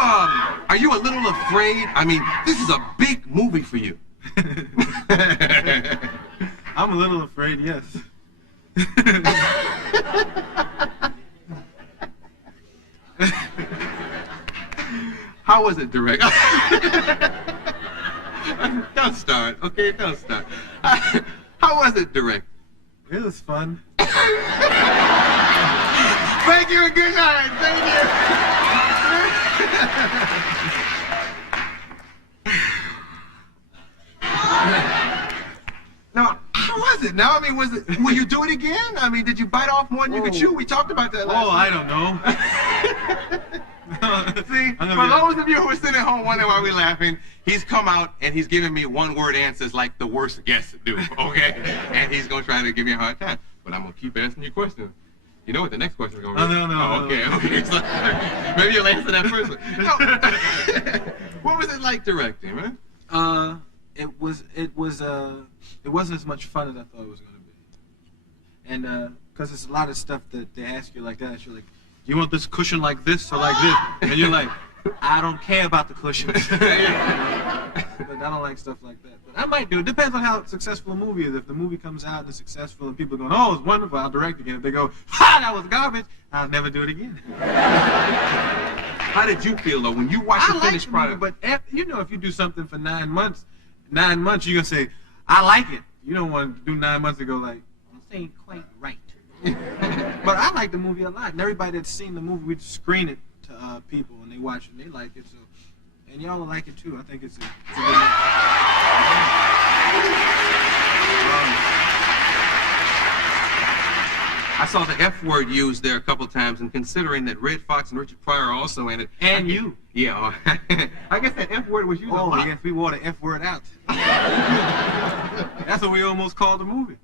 are you a little afraid? I mean, this is a big movie for you. I'm a little afraid, yes. How was it, direct? Don't start, okay? Don't start. How was it, direct? It was fun. Thank you and good night. Thank you. Now, how was it? Now, I mean, will you do it again? I mean, did you bite off more than you could chew? We talked about that last week. I don't know. See, for those of you who are sitting at home wondering why we're laughing, he's come out and he's giving me one-word answers like the worst guests do, okay? And he's going to try to give me a hard time. But I'm going to keep asking you questions. You know what the next question is going to be? No. Okay. So, maybe you'll answer that first one. No. What was it like directing, man? It wasn't as much fun as I thought it was going to be. And, because there's a lot of stuff that they ask you like that. You're like, you want this cushion like this or like this? And you're like, I don't care about the cushions. But I don't like stuff like that. But I might do it. Depends on how successful a movie is. If the movie comes out and it's successful and people are going, oh, it's wonderful, I'll direct again. If they go, ha, that was garbage, I'll never do it again. How did you feel, though, when you watched the finished product? But after, you know, if you do something for 9 months, you're going to say, I like it. You don't want to do 9 months and go like, this ain't quite right. But I like the movie a lot, and everybody that's seen the movie, we screen it to people, and they watch it, and they like it. So, and y'all will like it too. I think it's a good movie. I saw the F word used there a couple times, and considering that Red Fox and Richard Pryor are also in it, and you, yeah, I guess that F word was used. Oh, I guess we wore the F word out. That's what we almost called the movie.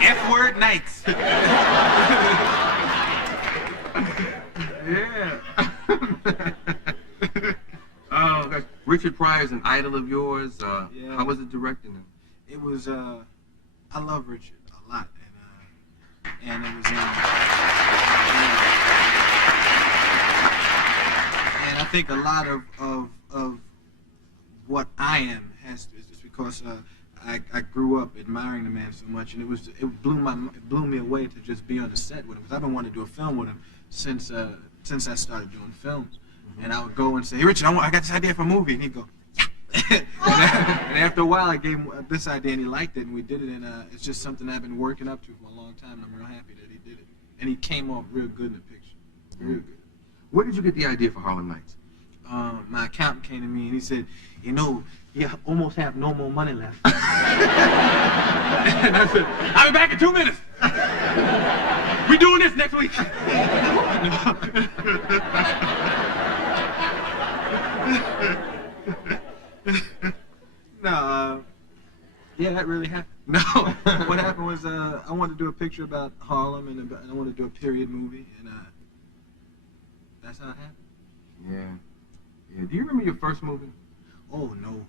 F-word nights. Yeah. Oh, gosh. Richard Pryor's an idol of yours. Yeah. How was it directing him? It was, I love Richard a lot. And it was, and I think a lot of what I am has to, is just because, I grew up admiring the man so much, and it blew me away to just be on the set with him. Because I've been wanting to do a film with him since I started doing films. Mm-hmm. And I would go and say, "Hey, Richard, I got this idea for a movie," and he'd go, "Yeah." and after a while, I gave him this idea, and he liked it, and we did it. And it's just something I've been working up to for a long time. And I'm real happy that he did it, and he came off real good in the picture, real good. Where did you get the idea for Harlem Nights? My accountant came to me and he said, you know, you almost have no more money left. And I said, I'll be back in 2 minutes. We're doing this next week. No, yeah, that really happened. No, what happened was I wanted to do a picture about Harlem and I wanted to do a period movie, and that's how it happened. Yeah. Yeah. Do you remember your first movie? Oh, no.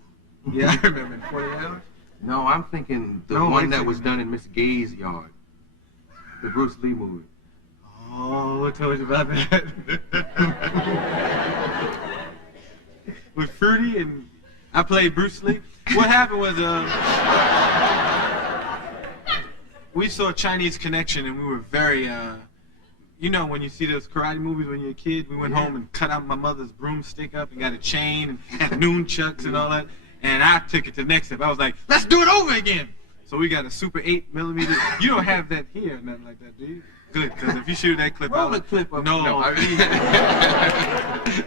Yeah, I remember in 40 Hours. No, I'm thinking the one that was done in Miss Gay's yard. The Bruce Lee movie. Oh, what told you about that? With Fruity and I played Bruce Lee. What happened was we saw Chinese Connection and we were very you know when you see those karate movies when you're a kid, we went home and cut out my mother's broomstick up and got a chain and had nunchucks and all that. And I took it to the next step. I was like, let's do it over again. So we got a Super 8mm. You don't have that here or nothing like that, do you? Good, because if you shoot that clip Roll out. the clip up. No. I mean,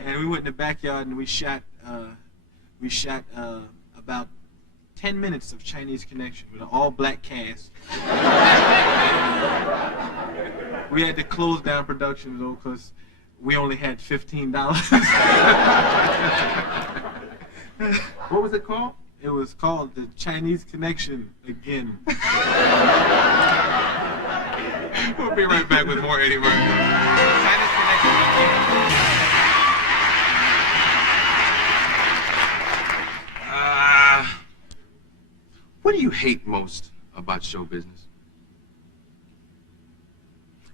and we went in the backyard and we shot about 10 minutes of Chinese Connection with an all-black cast. We had to close down production though because we only had $15. what was it called? It was called The Chinese Connection Again. We'll be right back with more Eddie Murphy. Chinese Connection Again. What do you hate most about show business?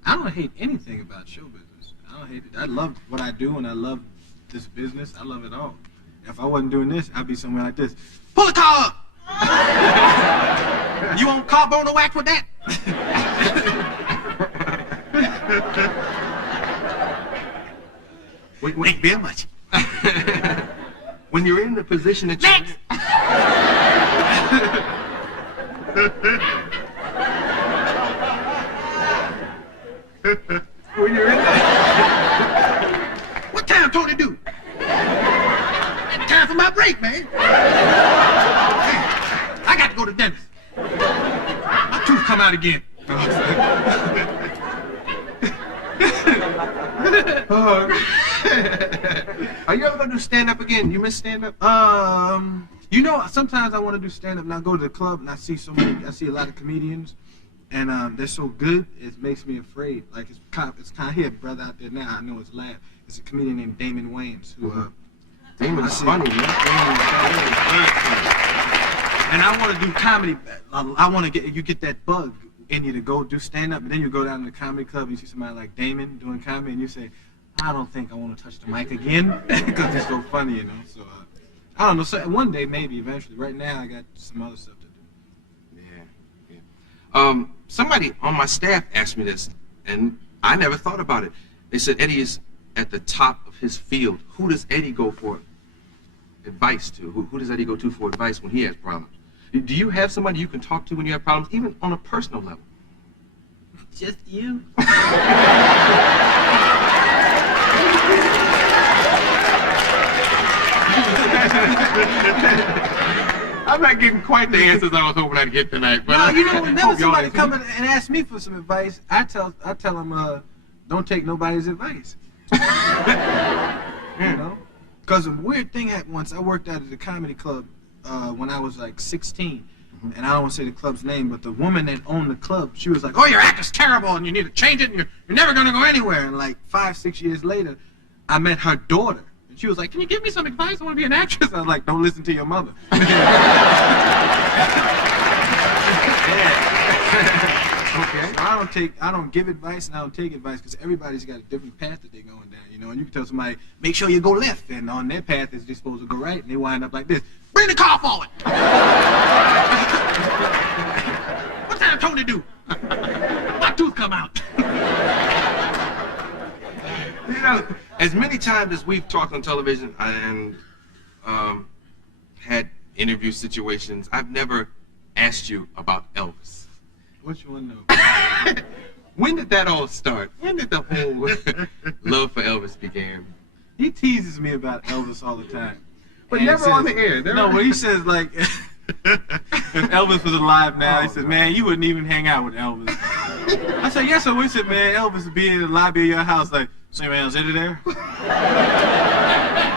I don't hate anything about show business. I don't hate it. I love what I do, and I love this business. I love it all. If I wasn't doing this, I'd be somewhere like this. Pull the car up! You want carbona wax with that? Wait, very much. When you're in the position that you're in. When you're in there. What time Tony do? Time for my break, man. I got to go to the dentist. My tooth come out again. Are you ever gonna do stand-up again? You miss stand-up? You know, sometimes I want to do stand-up, and I go to the club, and I see a lot of comedians, and they're so good, it makes me afraid. Like, it's kind of here, brother out there now, I know it's laugh. It's a comedian named Damon Wayans, who, Damon's funny, man. And I want to do comedy. I want to get that bug in you to go do stand-up, and then you go down to the comedy club, and you see somebody like Damon doing comedy, and you say, I don't think I want to touch the mic again, because it's so funny, you know. So, I don't know. So one day, maybe, eventually. Right now, I got some other stuff to do. Yeah. Somebody on my staff asked me this, and I never thought about it. They said Eddie is at the top of his field. Who does Eddie go for advice to? Who does Eddie go to for advice when he has problems? Do you have somebody you can talk to when you have problems, even on a personal level? Just you. I'm not getting quite the answers I was hoping I'd get tonight. But no, you know, whenever somebody comes and asks me for some advice, I tell them, don't take nobody's advice. You know? Because a weird thing happened once. I worked out at a comedy club when I was like 16. And I don't want to say the club's name, but the woman that owned the club, she was like, oh, your act is terrible, and you need to change it, and you're never going to go anywhere. And like 5-6 years later, I met her daughter. And she was like, can you give me some advice? I want to be an actress. I was like, don't listen to your mother. Okay. I don't give advice, and I don't take advice, because everybody's got a different path that they're going down, you know. And you can tell somebody, make sure you go left, and on their path they're supposed to go right, and they wind up like this. Bring the car forward. What time Tony do? My tooth come out. You know, as many times as we've talked on television and had interview situations, I've never asked you about Elvis. What you want to know? When did that all start? When did the whole love for Elvis begin? He teases me about Elvis all the time. But never says, on the air. No, but he says, like, if Elvis was alive now, he says, man, you wouldn't even hang out with Elvis. I said, yes, I would. He said, man, Elvis would be in the lobby of your house, like, say, man, is it there?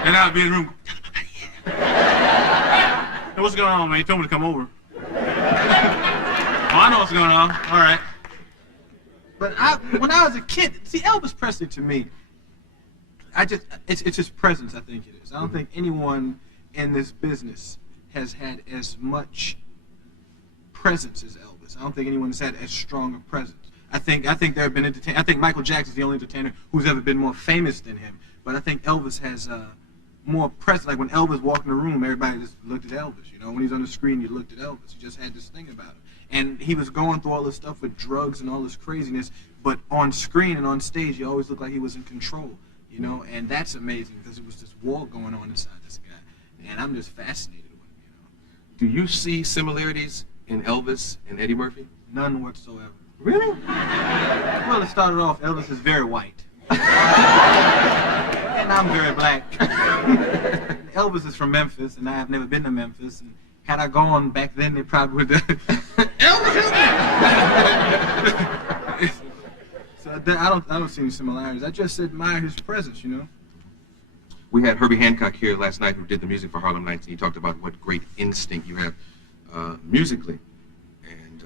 And I'd be in the room, hey, what's going on, man? He told me to come over. Oh, I know what's going on. All right. But when I was a kid, see, Elvis Presley to me, it's his presence, I think it is. I don't think anyone in this business has had as much presence as Elvis. I don't think anyone's had as strong a presence. I think there have been entertainers. I think Michael Jackson's the only entertainer who's ever been more famous than him. But I think Elvis has more presence. Like when Elvis walked in the room, everybody just looked at Elvis. You know, when he's on the screen, you looked at Elvis. He just had this thing about him. And he was going through all this stuff with drugs and all this craziness, but on screen and on stage, he always looked like he was in control, you know, and that's amazing because it was this war going on inside this guy, and I'm just fascinated with him, you know. Do you see similarities in Elvis and Eddie Murphy? None whatsoever. Really? Well, it started off, Elvis is very white, and I'm very black. Elvis is from Memphis, and I have never been to Memphis, and had I gone back then, they probably would have. Elvis! So I don't see any similarities. I just admire his presence, you know. We had Herbie Hancock here last night, who did the music for Harlem Nights, and he talked about what great instinct you have musically, and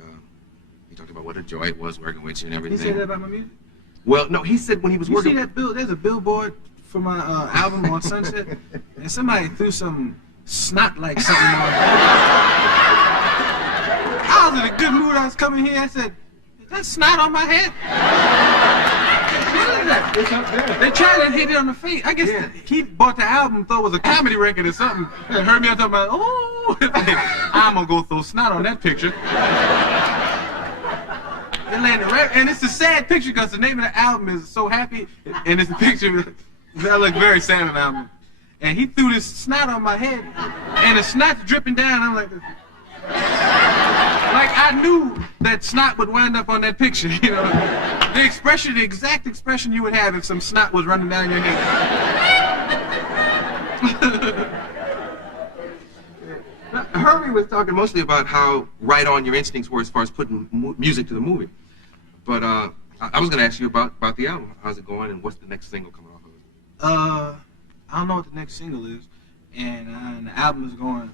he talked about what a joy it was working with you and everything. He said that about my music? Well, no, he said when he was working. You see that there's a billboard for my album on Sunset, and somebody threw some snot like something on. I was in a good mood. I was coming here. I said, is that snot on my head? It's up there. They tried to hit it on the face. I guess he bought the album, thought it was a comedy record or something, and heard me talking about, oh, I'm gonna go throw snot on that picture. And it's a sad picture because the name of the album is So Happy, and it's a picture that look very sad on the album. And he threw this snot on my head, and the snot's dripping down. I'm like, I knew that snot would wind up on that picture. You know, the exact expression you would have if some snot was running down your head. Herbie was talking mostly about how right on your instincts were as far as putting music to the movie. But I was going to ask you about the album. How's it going, and what's the next single coming off of it? I don't know what the next single is, and the album is going.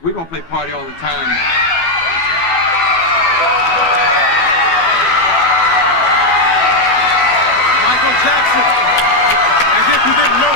We're going to play Party All the Time. Michael Jackson, as if you didn't know.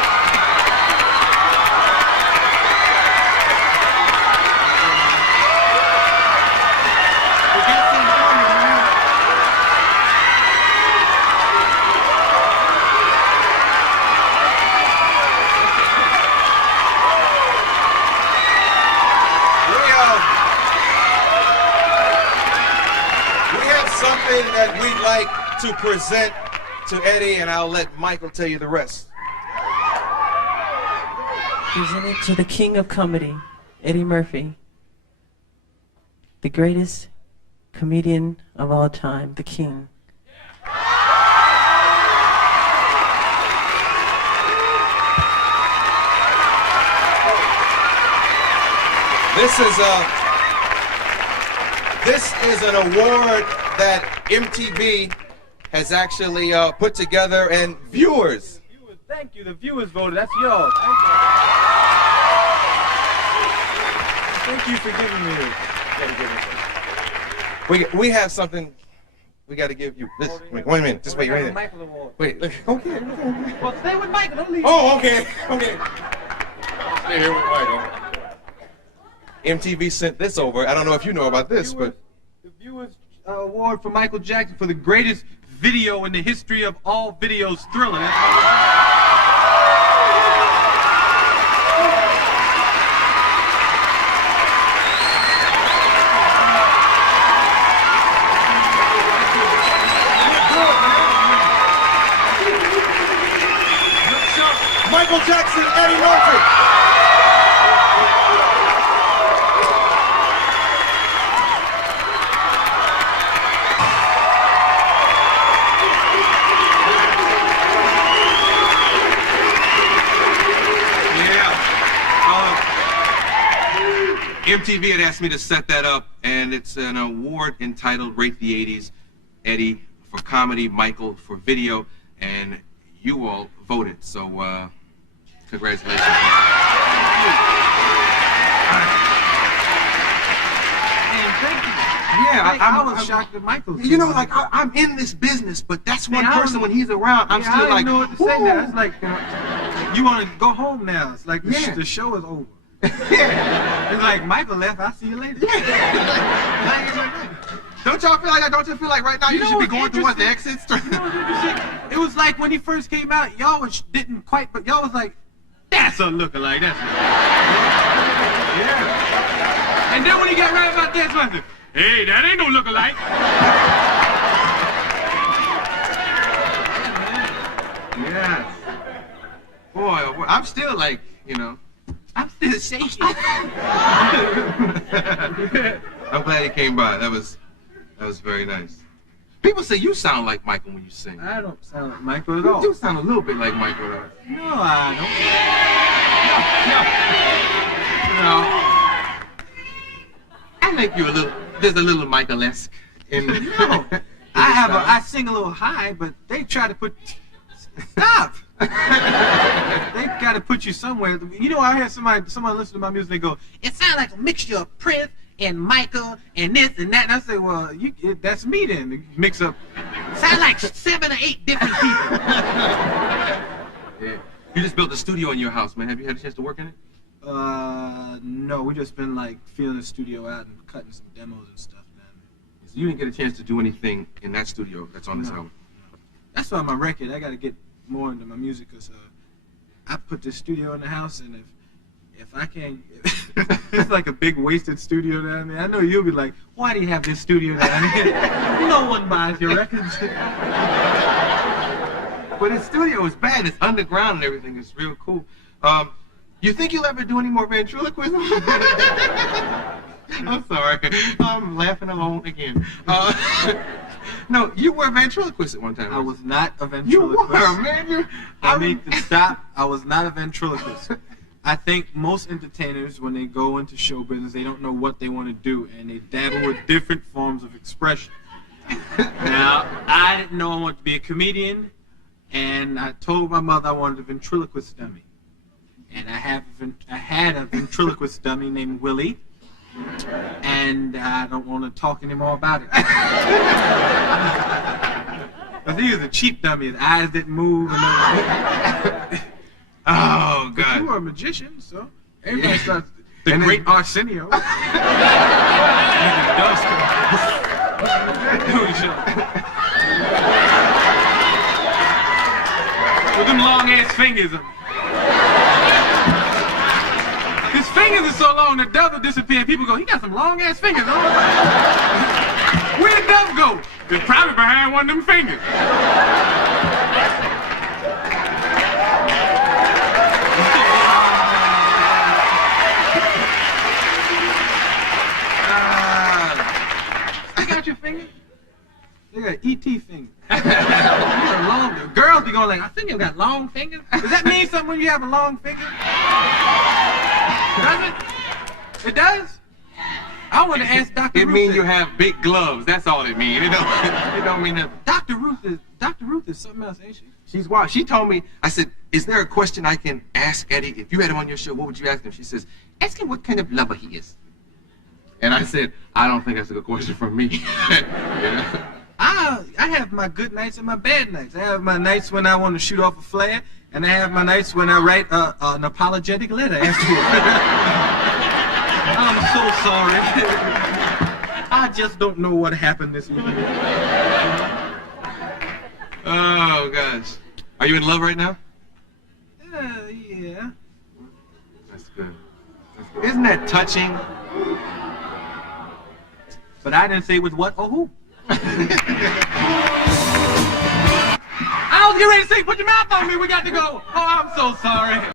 That we'd like to present to Eddie, and I'll let Michael tell you the rest. Presented to the king of comedy, Eddie Murphy, the greatest comedian of all time, the king. This is an award that MTV has actually put together, and viewers. Thank you. The viewers voted. That's yours. Thank you for giving me this. We have something we got to give you. This, wait a minute. Just wait right there. Michael Award. Wait. Okay. Well, stay with Michael. Don't leave. Oh, okay. Stay here with Michael. MTV sent this over. I don't know if you know about this, but the viewers award for Michael Jackson for the greatest video in the history of all videos, Thriller. Michael Jackson, Eddie Murphy. MTV had asked me to set that up, and it's an award entitled Rate the 80s. Eddie for comedy, Michael for video, and you all voted, so congratulations. Yeah, I was shocked that Michael. You know, like I'm in this business, but that's one person when he's around, I'm still I like, know what to say now. It's like you want to go home now. It's like the show is over. Yeah. It's like Michael left. I'll see you later. Don't y'all feel like that? Don't you feel like right now you should be going through what the exits? It was like when he first came out, y'all didn't quite, but y'all was like, that's a lookalike. That's yeah. And then when he got right about that, I said, hey, that ain't no lookalike. Yeah. Boy, I'm still like, you know, I'm still shaking. I'm glad he came by. That was very nice. People say you sound like Michael when you sing. I don't sound like Michael at all. You do sound a little bit like Michael, though. No, I No. don't. I think you're there's a little Michael-esque in No. I sing a little high, but they try to put, stop. They got to put you somewhere. You know, I hear someone listen to my music and they go, it sounds like a mixture of Prince and Michael and this and that. And I say, well, that's me then. You mix up. Sound like 7 or 8 different people. Yeah. You just built a studio in your house, man. Have you had a chance to work in it? No, we just been like feeling the studio out and cutting some demos and stuff, man. So you didn't get a chance to do anything in that studio that's on this album? that's why my record. I gotta get more into my music because I put this studio in the house, and if I can't, it's like a big wasted studio down there. I know you'll be like, why do you have this studio down there? No one buys your records. But his studio is bad. It's underground and everything. It's real cool. You think you'll ever do any more ventriloquism? I'm sorry. I'm laughing alone again. No, you were a ventriloquist at one time. I was not a You ventriloquist. were, man. I need to stop. I was not a ventriloquist. I think most entertainers, when they go into show business, they don't know what they want to do, and they dabble with different forms of expression. Now, I didn't know I wanted to be a comedian, and I told my mother I wanted a ventriloquist dummy. And I had a ventriloquist dummy named Willie, and I don't want to talk anymore about it. Because he was a cheap dummy. His eyes didn't move. And Oh, God. you were a magician, so everybody starts. The And great then- Arsenio. With them long ass fingers. His fingers are so long, the dove will disappear. People go, he got some long ass fingers. Huh? Where'd dove go? It's probably behind one of them fingers. Stick out your finger. They got E.T. finger. Long, girls be going like, I think you got long fingers. Does that mean something when you have a long finger? Does it? It does? I want to ask Dr. It Ruth. means you have big gloves. That's all it means. It don't mean nothing. Dr. Ruth is something else, ain't she? She's wild. She told me, I said, is there a question I can ask Eddie? If you had him on your show, what would you ask him? She says, ask him what kind of lover he is. And I said, I don't think that's a good question for me. Yeah. I have my good nights and my bad nights. I have my nights when I want to shoot off a flare, and I have my nights when I write an apologetic letter after I'm so sorry. I just don't know what happened this evening. Oh, gosh. Are you in love right now? Yeah. That's good. Isn't that touching? But I didn't say with what or who. I was getting ready to say, put your mouth on me, we got to go. Oh, I'm so sorry.